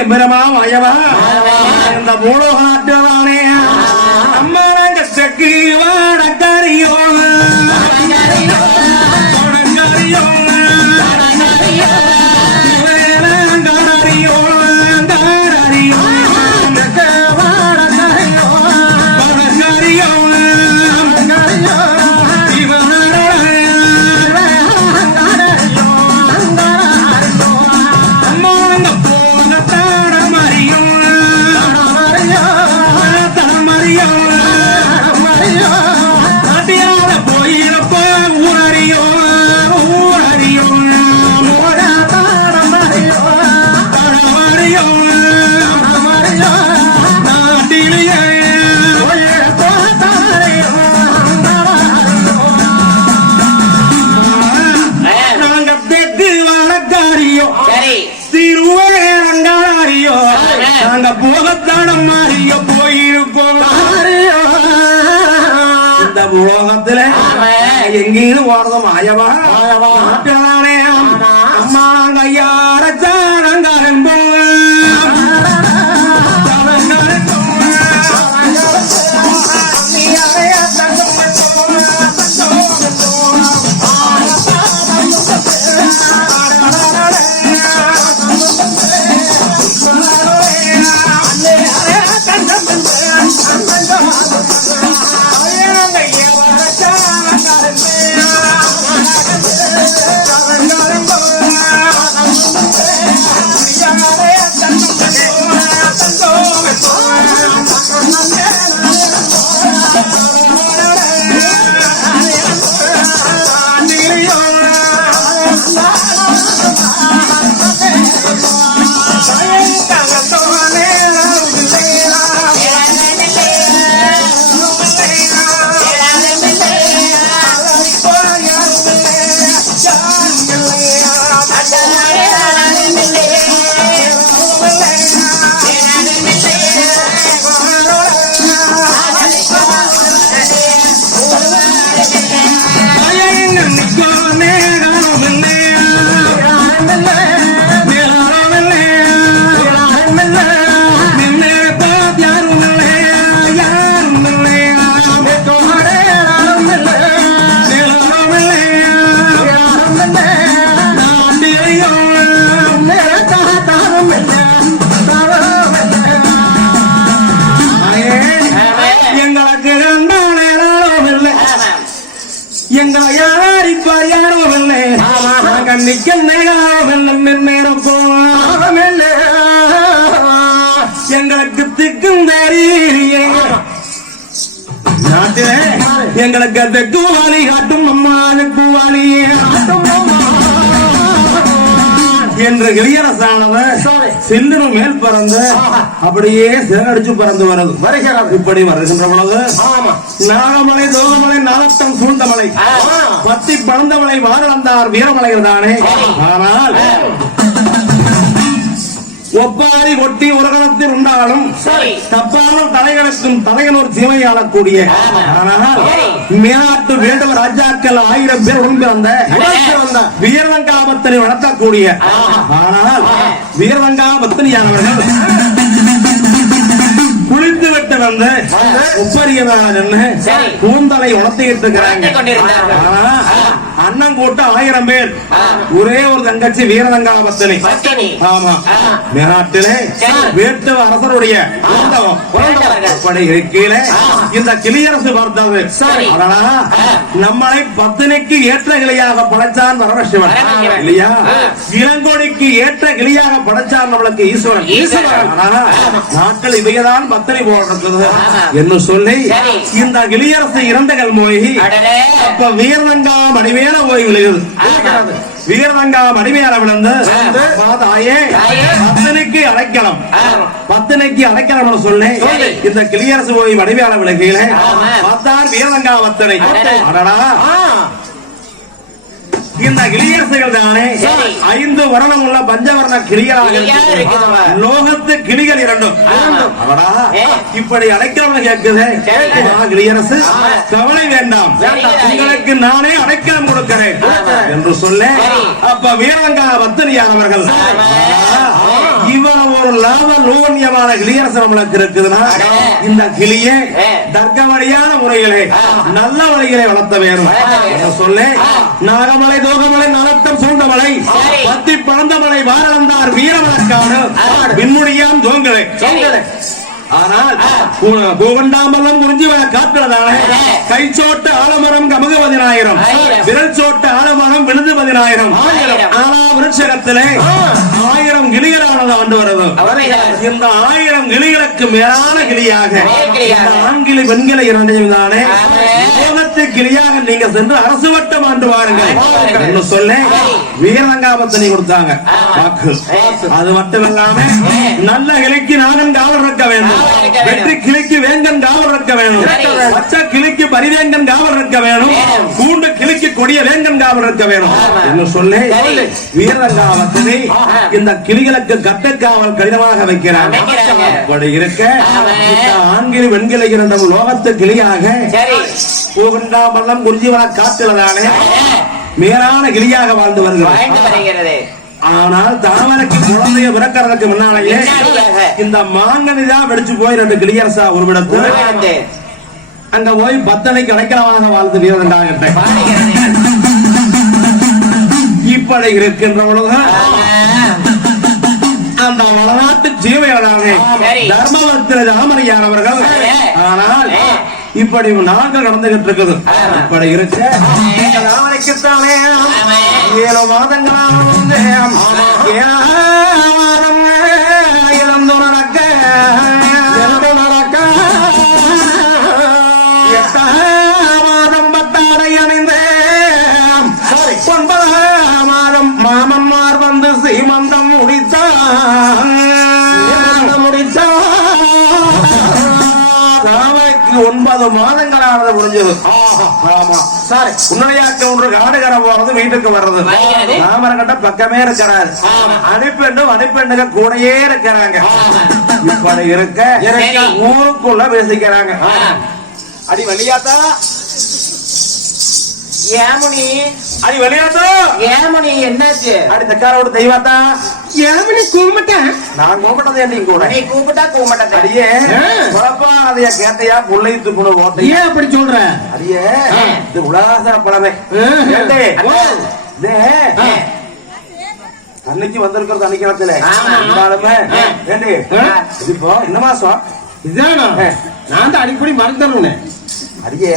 எம்பெருமாம் அயவா இந்த மூலோகம் மாறியோ போயிருப்போம் இந்த உலகத்துல. எங்கேயும் ஓடுறதும் மாயவா. மாயவா. அம்மா கையார எங்களை யார் இப்ப யாரும் இல்லை நாங்க நிக்க நேரம் எங்களுக்கு திக்கும் தெரியலையே எங்களுக்கு கூவாலி காட்டும் அம்மா அது கூவாலியே. என்று இளையரசானவர் சில்லுனு மேல் பறந்து அப்படியே சிறகடிச்சு பறந்து வருது வருகிறது இப்படி வருகின்ற பொழுது நாகமலை தோகமலை நாளத்தம் சூழ்ந்தமலை. பத்தி பறந்தமலை வார வந்தார் வீரமலைகள் தானே. ஆனால் ஒப்பாரி கொட்டி உலகத்தில் உண்டாலும் தப்பாலும் தலைகளுக்கும் தலையனூர் சீமையாளக்கூடிய. ஆனால். மேலாட்டு வேண்டுவ ராஜாக்கள் ஆயிரம் பேர் உண்டு வந்த. வீரவங்காபத்தனை வளர்த்தக்கூடிய. ஆனால் ஆ. வீரவங்காபத்தனியானவர்கள் குளித்து விட்டு வந்து சரி. கூந்தலை உணர்த்திக்கிட்டு இருக்கிறாங்க அண்ணன் கூட்டம் ஆயிரம் பேர். ஒரே ஒரு தங்கச்சி வீரவங்காபத்தனை பத்தினி ஆமா. மேனாட்டிலே சரி. வேட்டுவ அரசருடைய குந்தவம் குழந்தவர்கள். அப்படி இருக்கையிலே. இந்த கிளியரசு பார்த்தது. அதனா. நம்மளை பத்தினிக்கு ஏற்ற கிளியாக படைச்சான் பரமசிவன். இல்லையா. இளங்கொடிக்கு ஏற்ற கிளியாக படைச்சான் நம்மளுக்கு ஈஸ்வரன் ஈஸ்வரன். நாட்கள் இவையதான் பத்தினி போடுறது. என்று சொல்லி. இந்த கிளியரசு இறந்தகள் மோகி அடடே அப்ப வீரதங்கா மடிமேல போய் விழுகுது. வீரதங்கா மடிமேல விழுந்து தாயே. பத்தனைக்கு அடைக்கலம். பத்தனைக்கு அடைக்கலம் சொல்லி. இந்த கிளியரசு போய் விலகையில ஆமா. பார்த்தார் வீரதங்கா வத்தனை அடடே. இந்த கிளியரசுகள் தானே. ஐந்து வர்ணம் உள்ள பஞ்சவர்ண கிளிகளாக. லோகத்து கிளிகள் இரண்டும். இப்படி அடைக்கலம் கேட்குது கிளியரசு. கவலை வேண்டாம். உங்களுக்கு நானே அடைக்கலம் கொடுக்கிறேன். என்று சொல்ல. அப்ப வீரங்கா வத்தனியார் அவர்கள் ஆமா. ஒரு லாப லோகன்யமான கிளியரசு நம்மளுக்கு இருக்குதுன்னா. இந்த கிளியை ஏ. தர்க்கமடியான முறையிலே. நல்ல வழிகளை வளர்த்த வேணும் சொல்லு. நாகமலை தோகமலை நலத்தம் சூழ்ந்தமலை. பத்தி பழந்தமலை வாரளந்தார் வீரவனக்காடு ஆ. விண்முடியாம் தோங்கலை. ஆனால். கோவண்டாம்பலம் குறிஞ்சி காட்டுறதான அடே. கைச்சோட்டு ஆலமரம் கமக பதினாயிரம். விரல் சோட்டு ஆலமரம் விழுது பதினாயிரம் ஆயிரம். விருட்சகத்திலே ஆயிரம் கிளிகளானது ஆண்டு வருது. இந்த ஆயிரம் கிளிகளுக்கு மேலான கிளியாக ஆண்கிளி பெண்கிளை இரண்டையும் தானே ஆமே. உலகத்து கிளியாக நீங்க சென்று அரசு வட்டம் ஆண்டு வாருங்கள் சொல்ல. வீரங்காபத்தனை கொடுத்தாங்க. வாக்கு. அது மட்டும் இல்லாம. நல்ல கிளைக்கு நாகன் காவல் இருக்க வேண்டும் வேண்டும். வெற்றி கிளைக்கு வேங்கன் காவல் இருக்க சரி. பச்சை கிளிக்கு பரிவேங்கன் காவல் இருக்க வேணும். கூண்டு கிளிக்கு கொடிய வேங்கன் காவல் இருக்க வேணும். என்ன சொல்லு. வீரங்காவத்தினை. இந்த கிளிகளுக்கு கட்டக்காவல் கடினமாக வைக்கிறாங்க. அப்படி இருக்க ஆண்கிளி வெண்கிளை இரண்டும் லோகத்து கிளியாக சரி பூகண்டாமல்லம் குறிஞ்சிவன காத்திலதானே. மேலான கிளியாக வாழ்ந்து வருகிறார் ஆனால் தாமரைக்கு குழந்தைய பிறக்கிறதுக்கு முன்னாலேயே. இந்த மாங்கனி தான் வெடிச்சு போய் ரெண்டு கிளியரசா உருவிடத்து அங்க போய் பத்தனைக்கு அடைக்கலமாக வாழ்ந்து பாடுகிறது இப்படி இருக்கின்ற ஆமா. அந்த வளநாட்டு ஜீவையாளே சரி. தர்மவர்த்திர ராமரையானவர்கள் சரி. ஆனால். இப்படி நாங்கள் நடந்துகிட்டு இருக்குது. இப்படி இருக்க ராமரைக்குத்தானே. ஏழு மாதங்களாக ஆமா சாரி உன்னையாக்க ஒன்று காடுகர போறது வீட்டுக்கு வர்றது. ராமரகட்ட பக்கமே இருக்கிறாரு ஆமா. அனுப்பெண்டும் அனுப்பெண்டுக கூடயே இருக்கிறாங்க இருக்க. ஊருக்குள்ள பேசிக்கிறாங்க. அடி வழியாத்தா ஏமுனி. அடி வழியாத்தா ஏமுனி என்னாச்சு? அடி தக்காரோட தெய்வாத்தா? ஏமுனி கூப்பிட்டேன் நான் கூப்பிட்டது ஏண்டி கூட? நீ கூப்பிட்டா கூப்பிட்டது அடியே குழப்பா அதைய கேட்டையா புள்ளை துப்புன ஓட்டையா ஏன் அப்படி சொல்ற? அடியே. இது உலகாசர பழமை. அன்னைக்கு வந்திருக்கிறது அன்னைக்கு ஆமா. இருந்தாலுமே. ஏண்டி? இப்போ என்ன மாசம்? இதானா? ஆ. நான் தான் அடிக்கடி மறந்துடுறேன் அடியே.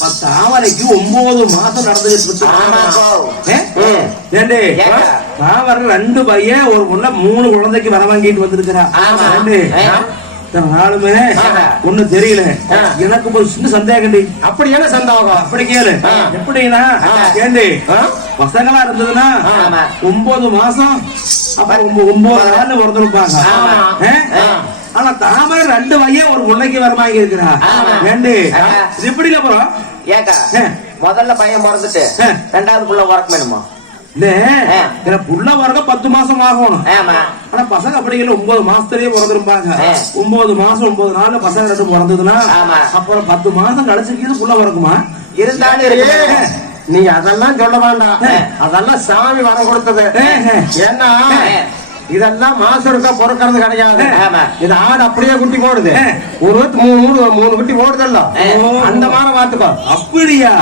தாமரைக்கு ஒன்பது மாசம் நடந்துகிட்டு? ஏண்டி? ஏக்கா. தாமரை ரெண்டு பையன் ஒரு பொண்ண மூணு குழந்தைக்கு வர வாங்கிட்டு வந்திருக்கிறா. நாளுமே ஆமா. ஒண்ணும் தெரியல. எனக்கு ஒரு சின்ன சந்தேகம்டி அப்படி என்ன சந்தாகம்? அப்படி கேளு. எப்படின்னா. ஏண்டி? பசங்களா இருந்ததுன்னா. ஒன்பது மாசம் அப்ப ஒன்ப- ஒன்பது நாள் பிறந்திருப்பாங்க. ஆனா தாமரை ரெண்டு பையன் ஒரு பிள்ளைக்கு வரமாங்கி இருக்கிறா ஆமா. ஏண்டி ஆ. இது எப்படி அப்புறம் ஏக்கா. முதல்ல பையன் பிறந்துட்டு. ரெண்டாவது புள்ள உறக்க வேணுமா புள்ள வரக பத்து மாசம் ஆகணும் ஆமா ஆனா பசங்க அப்படிங்கிற ஒன்பது மாசத்துலயே பிறந்திருப்பாங்க. ஒன்பது மாசம் ஒன்பது நாள்ல பசங்க ரெண்டு பிறந்ததுன்னா ஆமா. அப்புறம் பத்து மாசம் கழிச்சு கீழே புள்ள பிறக்குமா இருந்தாலும் இருக்கு. நீ அதெல்லாம் சொல்ல வேண்டாம். அதெல்லாம் சாமி வரம் கொடுத்தது. ஏன்னா. இதெல்லாம் மாசம் இருக்கா பொறுக்கிறது கிடையாது. இது ஆடு அப்படியே குட்டி போடுது. ஒரு மூணு மூணு மூணு குட்டி போடுதல்ல. அந்த மாதிரி பாத்துக்கோ அப்படியா.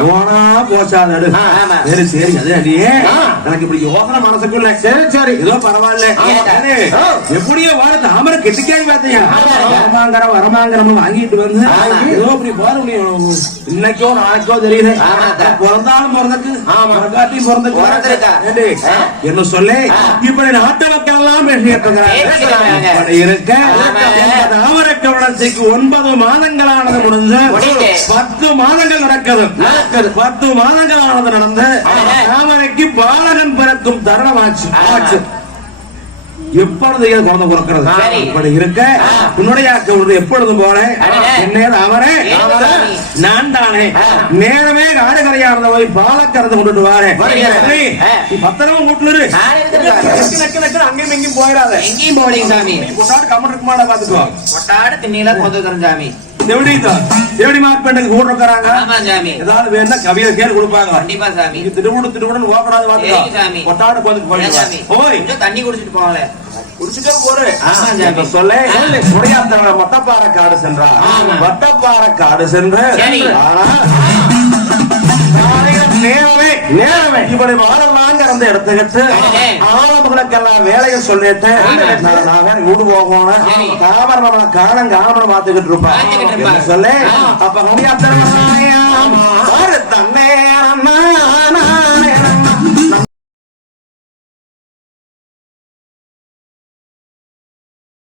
போனா போச்சாதடு ஆ, ஆமா. சரி சரி அது அடியே. எனக்கு இப்படி யோசனை மனசுக்குள்ள சரி சரி ஏதோ பரவாயில்ல. எப்படியோ வார தாமரை கெட்டிக்காய் பார்த்தியா ஆமா. வரமாங்கிற வரமாங்கிறம வாங்கிட்டு வந்து. ஏதோ அப்படி பாரு இன்னைக்கோ நாளைக்கோ தெரியல ஆமா. பிறந்தாலும் பிறந்தக்கு ஆமா. பிறந்தக்கு. என்ன சொல்லு இப்படி நாட்டு இப்படி இருக்க தாமரைக்கு வளர்ச்சிக்கு ஒன்பது மாதங்களானது முடிஞ்சு. பத்து மாதங்கள் நடக்குது. பத்து மாதங்களானது நடந்து. தாமரைக்கு பாலகன் பிறக்கும் தருணமாச்சு ஆமா. ஆச்சு எப்பொழுது குழந்தை பிறக்கிறது. இப்படி இருக்க. உன்னுடைய பொழுது எப்பொழுதும் போல. என்ன அவரே? நான் தானே. நேரமே காடுகரையானத போய் பாலக்கறந்து கொண்டுட்டு வாரேன் வருகிறேன். சரி. ஆ. நீ பத்திரமா வீட்டுல அங்கேயும் இங்கேயும் போயிடாத எங்கேயும் போகலீங்க சாமி கொண்டாடு கம்மன் இருக்குமாடா பாத்துக்கோ கொட்டாடு திண்ணில கொண்டு சாமி தான்? எப்படி மார்க் பண்ணுங்க கூட சாமி. ஏதாவது வேணா கவிதை கேள் கொடுப்பாங்க. கண்டிப்பா சாமி. நீங்க திருவிடு திருவிடு ஓப்படாது. பாத்துக்கோ ஒட்டாடு கொஞ்சம் ஏன் சாமி. போய் போய் கொஞ்சம் தண்ணி குடிச்சிட்டு போங்களே. மொட்டப்பாறை காடு சென்றார். ஆமா. மொட்டப்பாறை காடு சென்று. ஆனா, நேரமே. இப்படி வாழலாங்க அந்த எடுத்துக்கிட்டு. ஆளுங்களுக்கெல்லாம் வேலையை சொல்லிட்டு நான் வேற வீடு போகணும் சரி. காமர் நம்மள காலம் காமரம் பார்த்துக்கிட்டு இருப்பான். சொல்லு? அப்ப முடியாத